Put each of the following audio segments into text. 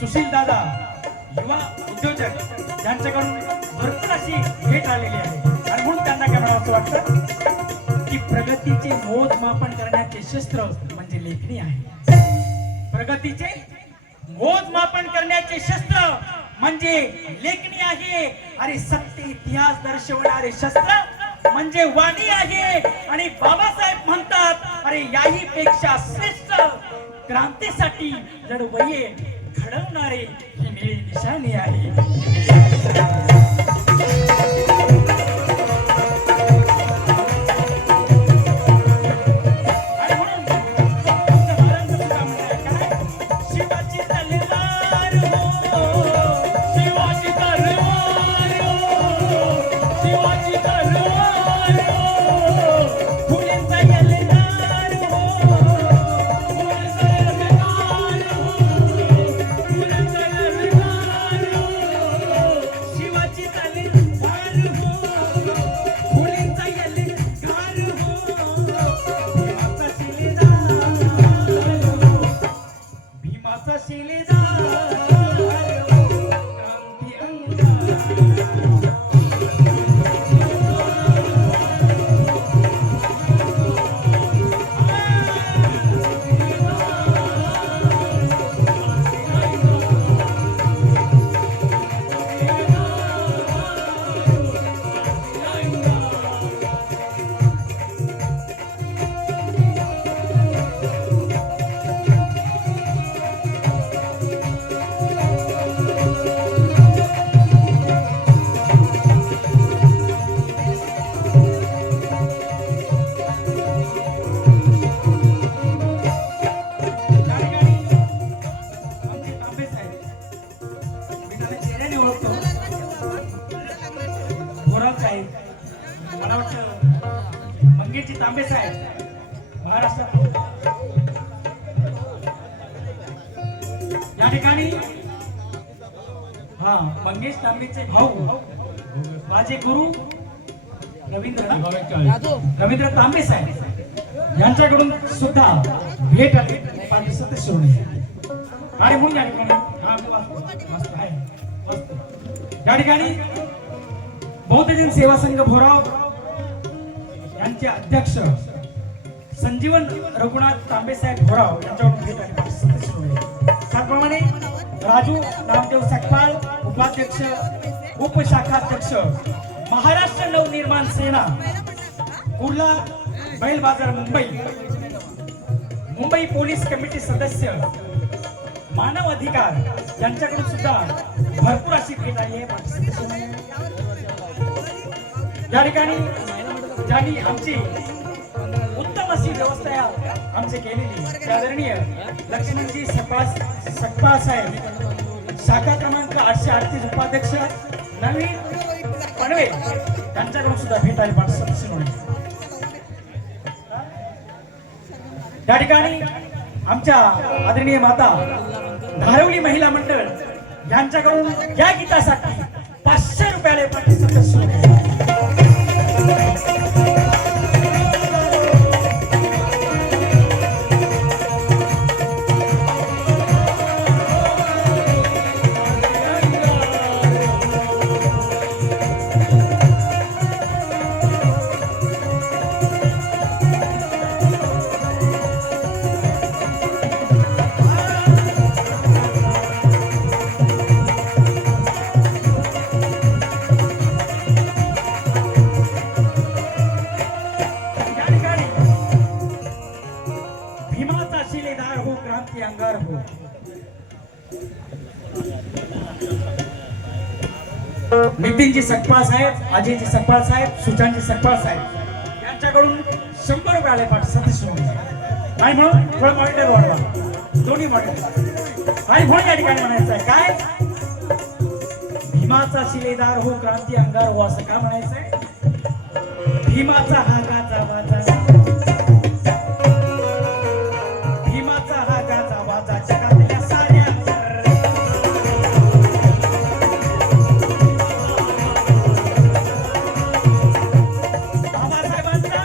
सुशील दादा युवा उद्योजक यांच्याकडून भरपूर अशी भेट आलेली आहे आणि म्हणून त्यांना काय म्हणावं असं वाटतं की प्रगतीचे मोजमापन करण्याचे शस्त्र म्हणजे लेखणी आहे. प्रगतीचे मोजमापन करण्याचे शस्त्र म्हणजे लेखणी आहे. अरे सत्य इतिहास दर्शवणारे शस्त्र म्हणजे वाणी आहे. आणि बाबासाहेब म्हणतात अरे याही पेक्षा श्रेष्ठ क्रांतीसाठी लढवये घडवणारे ही निळी निशाणी आहे. मला वाटतं मंगेशजी तांबे साहेब महाराष्ट्रात या ठिकाणी मंगेश तांबेचे भाऊ माझे गुरु रवींद्र तांबे साहेब यांच्याकडून सुद्धा भेट आली पाठीसत शिवणे आणि म्हणून या ठिकाणी या ठिकाणी बौद्धजन सेवा संघ भोराव यांचे अध्यक्ष संजीवन रघुनाथ तांबे साहेब भोराव यांच्याकडून भेट आली. त्याचप्रमाणे राजू नामदेव सकपाळ उपाध्यक्ष उपशाखाध्यक्ष महाराष्ट्र नवनिर्माण सेना कुर्ला बैल बाजार मुंबई पोलीस कमिटी सदस्य मानव अधिकार यांच्याकडून सुद्धा भरपूर अशी भेट आली आहे. या ठिकाणी ज्यांनी आमची उत्तम अशी व्यवस्था आमची केलेली आदरणीय लक्ष्मणजी सकपाळ साहेब शाखा क्रमांक 838 उपाध्यक्ष नवीन पनवे त्यांच्याकडून सुद्धा भेट आली पाठिंबा. त्या ठिकाणी आमच्या आदरणीय माता धारवली महिला मंडळ यांच्याकडून या गीतासाठी 500 रुपयाला पाठिंबा. नितीनजी सकपाळ साहेब, अजयजी सकपाळ साहेब, सुशांतजी सकपाळ साहेब यांच्याकडून 100 रुपये आले पाठ सतीश नाही म्हणून थोडं मॉनिटर वाढवा, दोन्ही मॉनिटर. आणि म्हणून या ठिकाणी म्हणायचं आहे काय, भीमाचा शिलेदार हो क्रांती अंगार हो असं का म्हणायचंय. भीमाचा हा गाजा वाजा, भीमाचा हा गाजा वाजा जगातल्या साऱ्या बाबासाहेबांचा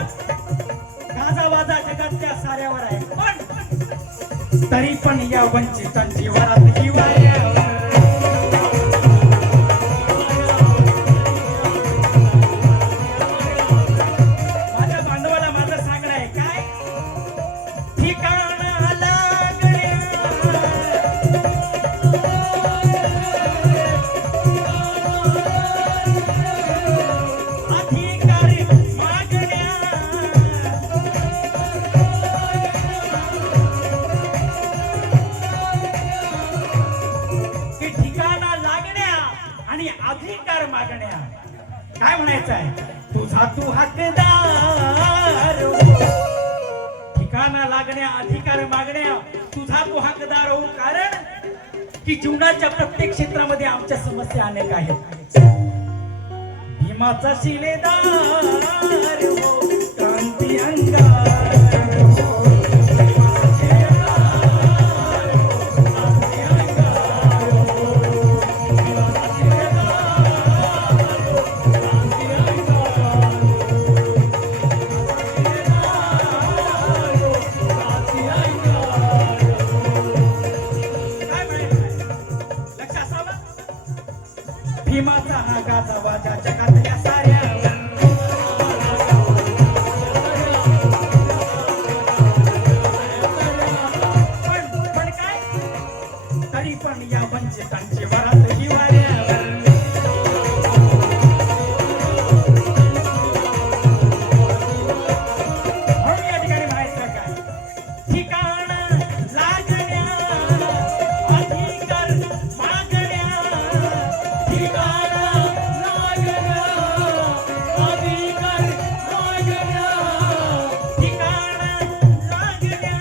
गाजा वाजा जगातल्या साऱ्यावर आहे. पण तरी पण या वंचितांची वरात हिवाळ्यावर. अधिकार मागण्या काय म्हणायचं आहे, तुझा तू हकदार हो. ठिकाणा लागण्या, अधिकार मागण्या, तुझा तू हकदार हो. कारण की जीवनाच्या प्रत्येक क्षेत्रामध्ये आमच्या समस्या अनेक आहेत. भीमाचा शिलेदार हो क्रांती अंगार हो. भीमाचा हा गाजा वाजा जगातल्या साऱ्या पण काय, तरी पण या वंचितांची वरात हिवाळ्यावर. म्हणून या ठिकाणी म्हणायचं काय, ठिकाण लागण्या, अधिकार मागण्या, ठिकाण लागण्या, अधिकार मागण्या, ठिकाण लागण्या,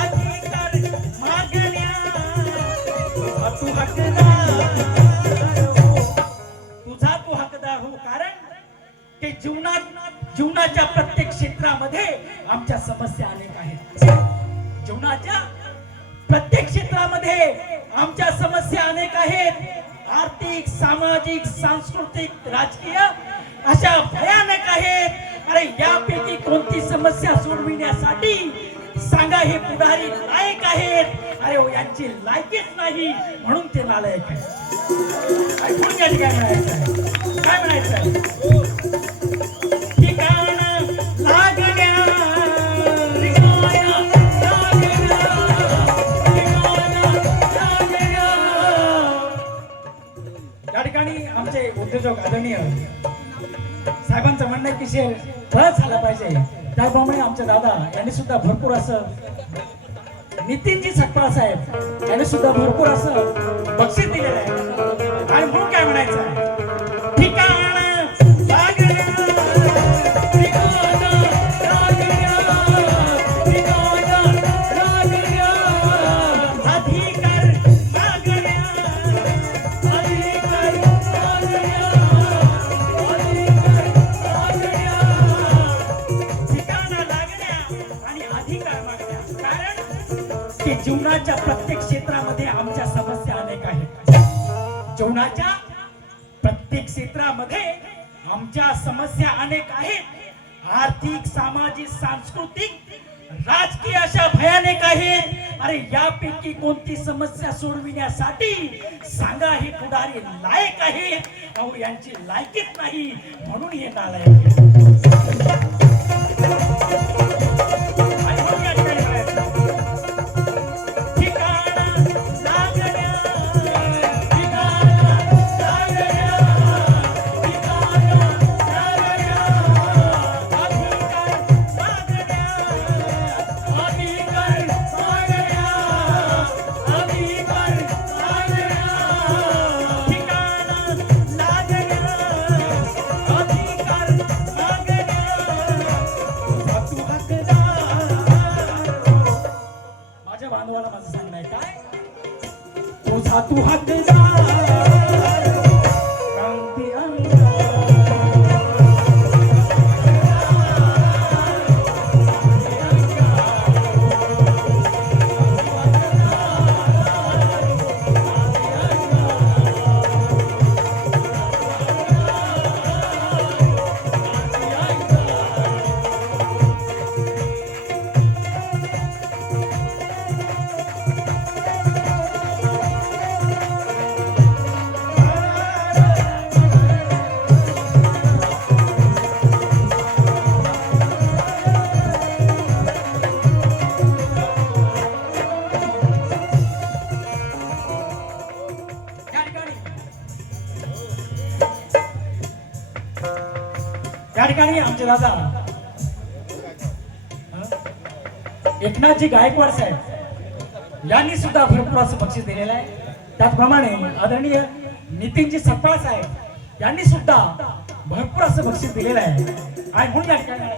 अधिकार मागण्या, तुझा तू हकदार हो, तुझा तू हकदार हो. कारण की जीवनाच्या प्रत्येक क्षेत्रामध्ये आमच्या समस्या अनेक आहेत. जीवनाच्या प्रत्येक क्षेत्रामध्ये आमच्या समस्या अनेक आहेत. आर्थिक, सामाजिक, सांस्कृतिक, राजकीय अशा भयानक आहेत. अरे यापैकी कोणती समस्या सोडविण्यासाठी सांगा, हे पुढारी लायक आहेत. अरे हो, यांची लायकीच नाही म्हणून ते नालायक आहेत. म्हणून या ठिकाणी म्हणायचं आहे, काय म्हणायचं आहे, ठिकाण लागण्या, या ठिकाणी आमचे उद्योजक आदरणीय साहेबांचं म्हणणं आहे की शेअर फळच झाला पाहिजे. त्याप्रमाणे आमचे दादा यांनी सुद्धा भरपूर असं, नितीनजी सकपाळ साहेब यांनी सुद्धा भरपूर असं बक्षीस दिलेलं आहे. आणि म्हणून काय म्हणायचं आहे, ठिकाण लागण्या, ठिकाण लागण्या, ठिकाण लागण्या, अधिकार मागण्या, अधिकार मागण्या, अधिकार मागण्या, ठिकाण लागण्या आणि अधिकार मागण्या. कारण की जीवनाच्या प्रत्येक क्षेत्रामध्ये आमच्या समस्या अनेक आहेत. जीवनाच्या प्रत्येक क्षेत्रामध्ये आमच्या समस्या अनेक आहेत. आर्थिक, सामाजिक, सांस्कृतिक, राजकीय अशा भयानक आहेत. अरे यापैकी कोणती समस्या सोडविण्यासाठी सांगा, हे पुढारी लायक आहे. अहो यांची लायकीच नाही म्हणून हे नालायक आहे. तुझा तू हकदार क्रांती या ठिकाणी आमचे दादा एकनाथजी गायकवाड साहेब यांनी सुद्धा भरपूर असं बक्षीस दिलेलं आहे. त्याचप्रमाणे आदरणीय नितीनजी सपकाळ साहेब यांनी सुद्धा भरपूर असं बक्षीस दिलेलं आहे. आणि म्हणून या ठिकाणी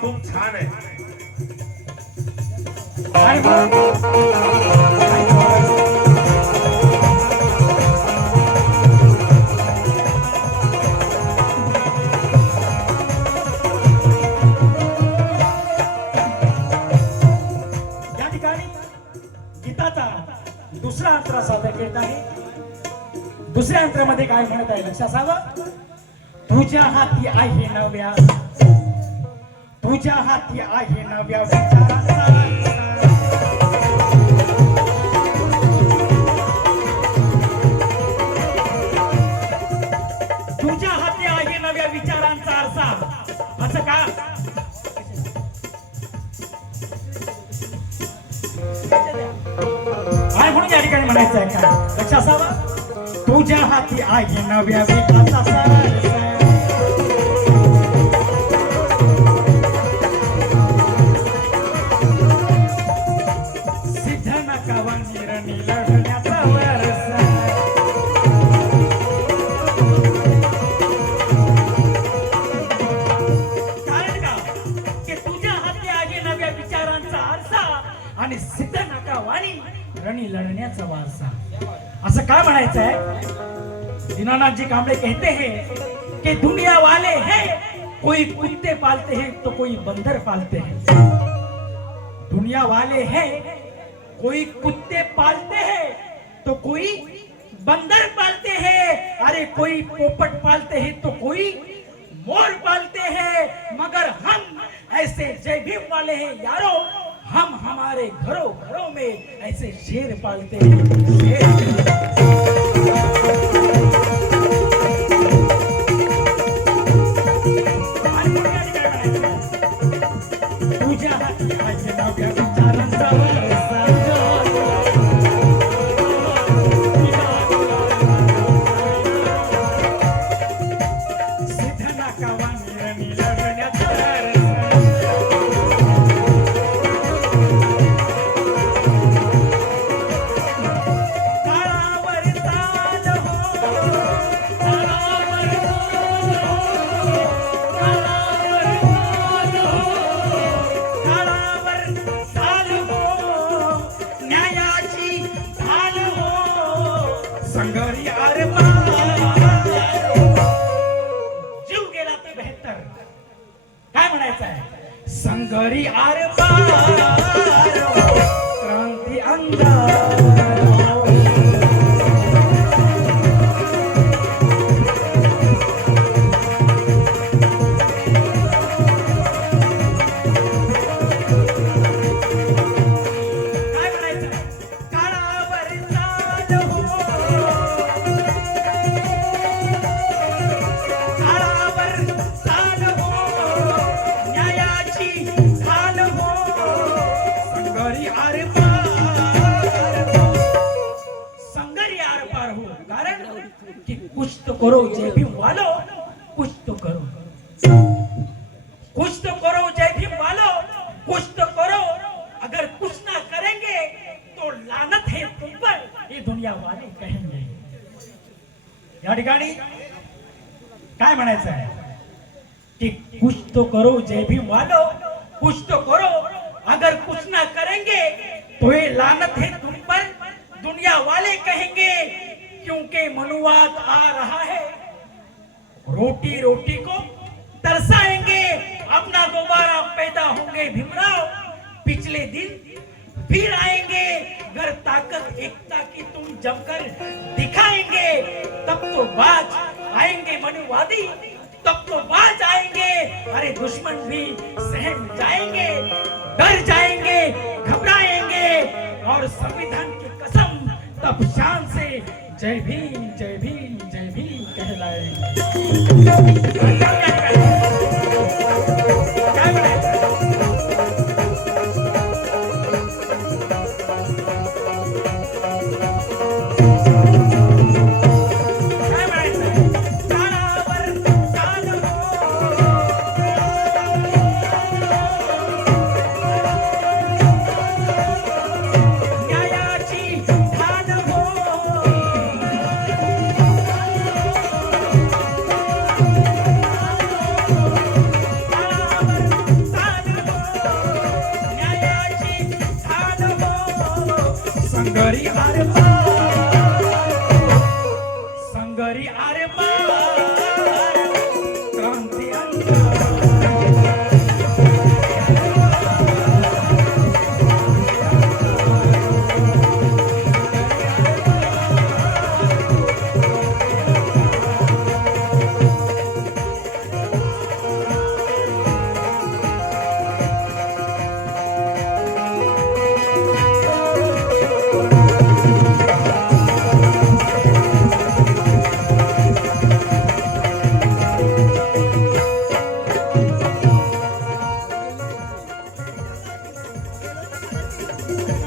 खूप छान आहे. या ठिकाणी गीताचा दुसरा अंतरा सादर करत आहे. दुसऱ्या अंतरामध्ये काय म्हणत आहे लक्षात असावं. तुझ्या हाती आहे नव्या, तुझ्या हाती आहे नव्या विचाराचा, तुझ्या हाती आहे नव्या विचारांचा आरसा. असं का आणि म्हणून या ठिकाणी म्हणायचं आहे का लक्षात असावं. तुझ्या हाती आहे नव्या विचारांचा आरसा, आणि सिद्ध नाका वाणी रणी लढण्याचा वारसा. असं काय म्हणायचं आहे. दीनानाथ जी कांबळे कहते हैं कि दुनिया वाले हैं कोई कुत्ते पालते हैं तो कोई बंदर पालते हैं. दुनिया वाले हैं कोई कुत्ते पालते हैं तो कोई बंदर पालते हैं. अरे कोई पोपट पालते हैं तो कोई मोर पालते हैं. मगर हम ऐसे जय भीम वाले हैं यारों, हम हमारे घरों घरों में ऐसे शेर पालते हैं. तुझ्या हाती आहे नव्या विचारांचा वारसा, सिद्ध नाका वाणी रणी लढण्याचा वारसा. संघर्ष आर जीव गेला तर बेहतर. काय म्हणायचं आहे. संघर्ष आर क्रांती अंधार. संघर्ष आर संगरी आर पार हो, कारण कि कुछ तो करो जय भीम वालो, कुछ तो करो, कुछ तो करो जय भीम वालो, कुछ तो करो, अगर कुछ ना करेंगे तो लानत है तुम पर, ये दुनिया वाले कहेंगे. या ठिकाणी काय म्हणायचं आहे कि कुछ तो करो जय भीम वालो, कुछ तो करो, अगर कुछ ना करेंगे तो ये लानत है तुम पर, दुनिया वाले कहेंगे, क्योंकि मनुवाद आ रहा है, रोटी रोटी को तरसाएंगे, अपना दोबारा पैदा होंगे भीमराव, पिछले दिन फिर आएंगे, अगर ताकत एकता की तुम जमकर दिखाएंगे, तब तो बाज आएंगे मनुवादी, तब तो बाज आएंगे, अरे दुश्मन भी सहम जाएंगे, डर जाएंगे, घबराएंगे, और संविधान की कसम तब शान से जय भीम जय भीम जय भीम कहलाएंगे. काय म्हणायचं? संगरी आरे पार, संगरी आरे पार, क्रांती अंगार.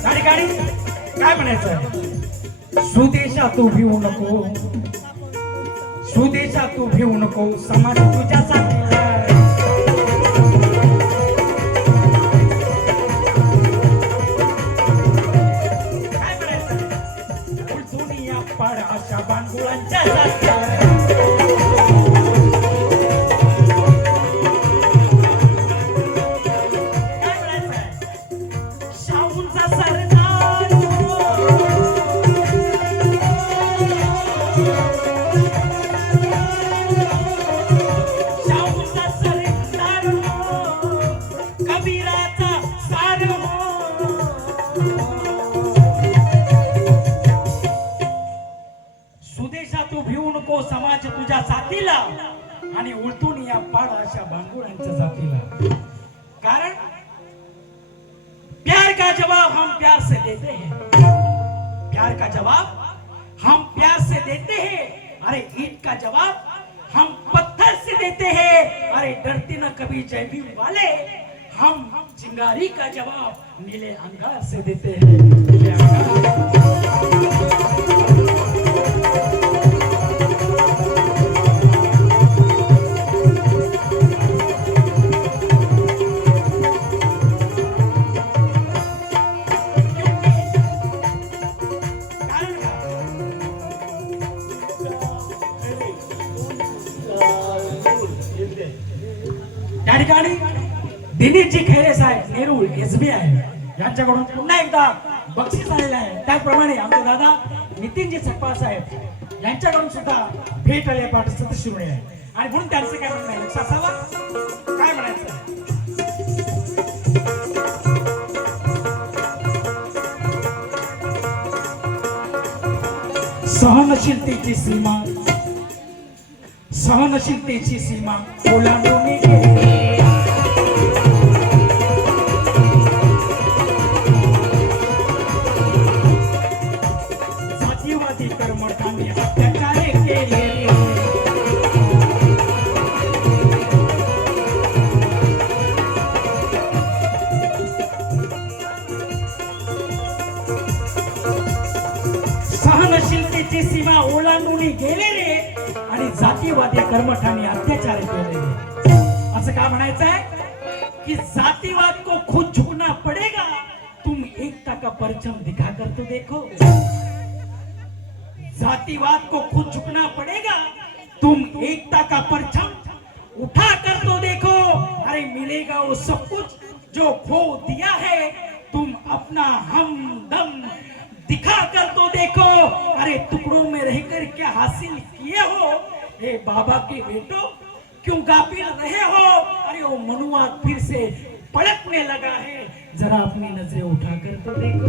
या ठिकाणी काय म्हणायचं? सुदेशा तू भिवू नको, सुदेशा तू भिवू नको, समाज तुझ्या साथीला. काय म्हणायचं? दुनिया पाड अशा बांडुळांच्या साथीला. सुदेशा तू भिवू नको, समाज तुझ्या साथीला, आणि उलटून या पाड अशा बांगुळ्यांच्या जातीला. कारण प्यार का जवाब हम प्यार से देते हैं, प्यार का जवाब हम प्यार से देते हैं, अरे ईंट का जवाब हम पत्थर से देते हैं, अरे डरते न कभी जय भीम वाले, हम चिंगारी का जवाब नीले अंगार से देते हैं. नीले अंगार. त्या ठिकाणी दिलीपजी खैरे साहेब नेरूळ SBI यांच्याकडून पुन्हा एकदा बक्षीस आलेलं आहे. त्याचप्रमाणे आमचे दादा नितीनजी सकपाळ साहेब यांच्याकडून सुद्धा भेट आली पाठ सदस्य आहे, आणि म्हणून त्यांचं काय म्हणणं आहे लक्षात असावा. काय म्हणायचं? सहनशीलतेची सीमा, सहनशीलतेची सीमा ओलांडून गेली. जातीवादी कर्मठांनी अत्याचार केले. सहनशीलते सहनशीलतेची सीमा ओलांडून गेले रे आणि जातीवादी कर्मठांनी अत्याचार केले रे. असं का म्हणायचंय की जातिवाद को खुद झुकना पड़ेगा, तुम एकता का परचम दिखा कर तो देखो. जातिवाद को खुद झुकना पड़ेगा, तुम एकता का परचम उठा कर तो देखो. अरे मिलेगा वो सब कुछ जो खो दिया है, तुम अपना हमदम दिखा कर तो देखो. अरे टुकड़ों में रहकर क्या हासिल किए हो, हे बाबा के बेटो क्यों गाफिल रहे हो. अरे वो मनुवाद फिर से पलटने लगा है, जरा अपनी नजरें उठा कर तो देखो.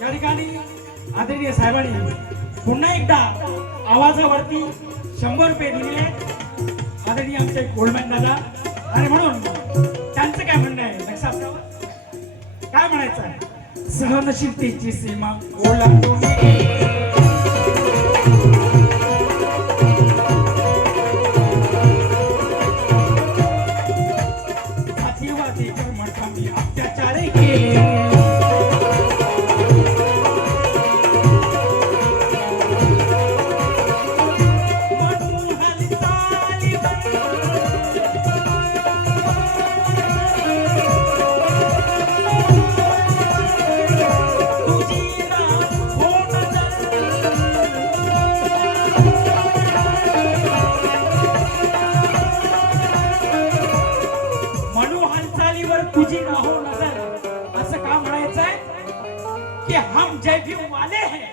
या ठिकाणी आदरणीय साहेबांनी पुन्हा एकदा आवाजावरती 100 रुपये दिले आदरणीय आमचे गोल्डमॅन दादा. आणि म्हणून त्यांचं काय म्हणणं आहे लक्षात ठेवा. काय म्हणायचं आहे, सहनशीलतेची सीमा ओलांडून जातीवादी कर्मठांनी अत्याचार केले. तुझी ना हो नजर. असं का म्हणायचंय की हम जय भीम वाले हैं,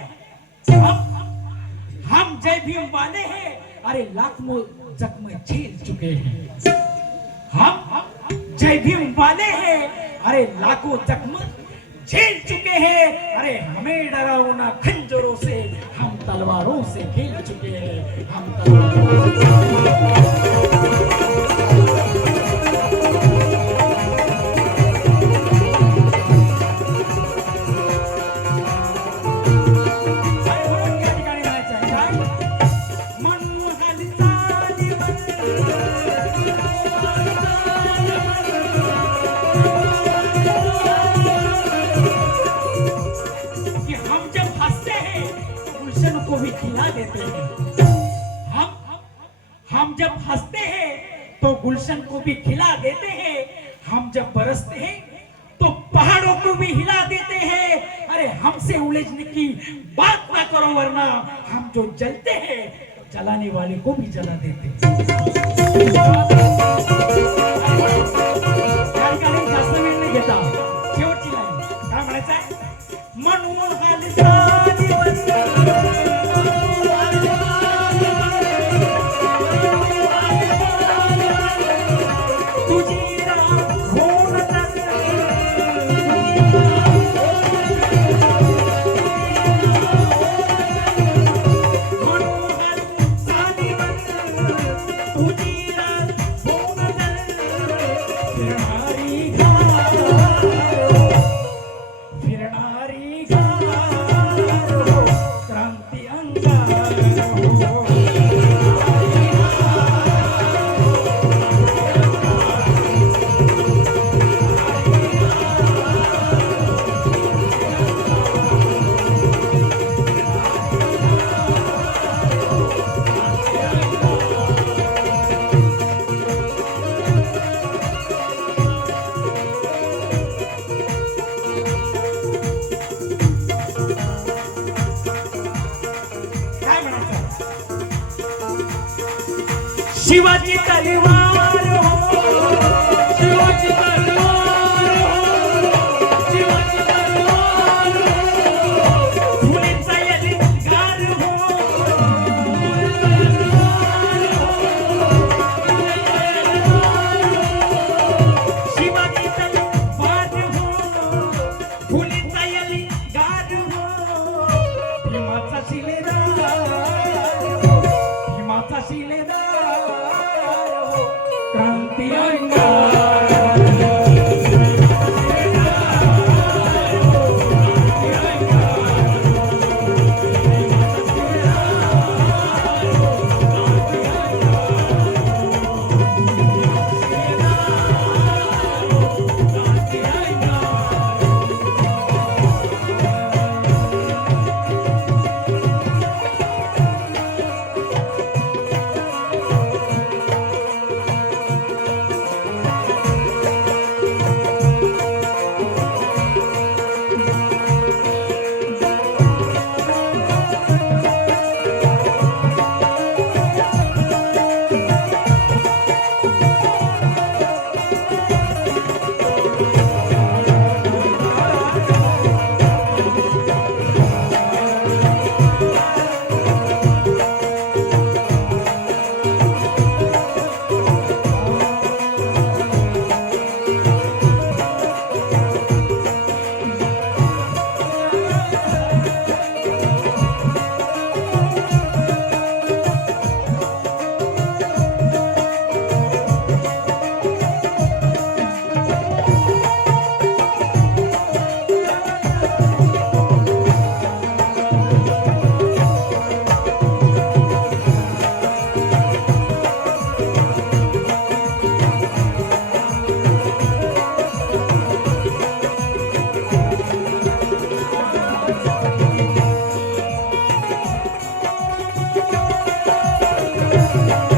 हम जय भीम वाले हैं. अरे लाखों जख्म झेल चुके हैं. हम जय भीम वाले हैं, अरे लाखों जख्म झेल चुके हैं. अरे हमें डराओ ना खंजरों से, हम तलवारों से खेल चुके हैं. हम तलवारों से को भी खिला देते हैं. हम जब हंसते हैं तो गुलशन को भी खिला देते हैं. हम जब बरसते हैं तो पहाड़ों को भी हिला देते हैं. अरे हमसे उलझने की बात ना करो, वरना हम जो जलते हैं तो जलाने वाले को भी जला देते हैं. जास्त वेळ नाही घेता, शेवटची लाईन काय म्हणायचं आहे, म्हणून शिवाजी तलवार हो, शिवाजी तलवार हो, शिवाजी तलवार हो, फुलेचा यलगार हो, शिवाजी तलवार हो, फुलेचा यलगार हो, भीमाचा शिलेदार, भीमाचा शिलेदार, क्रांती अंगार, क्रांती आहे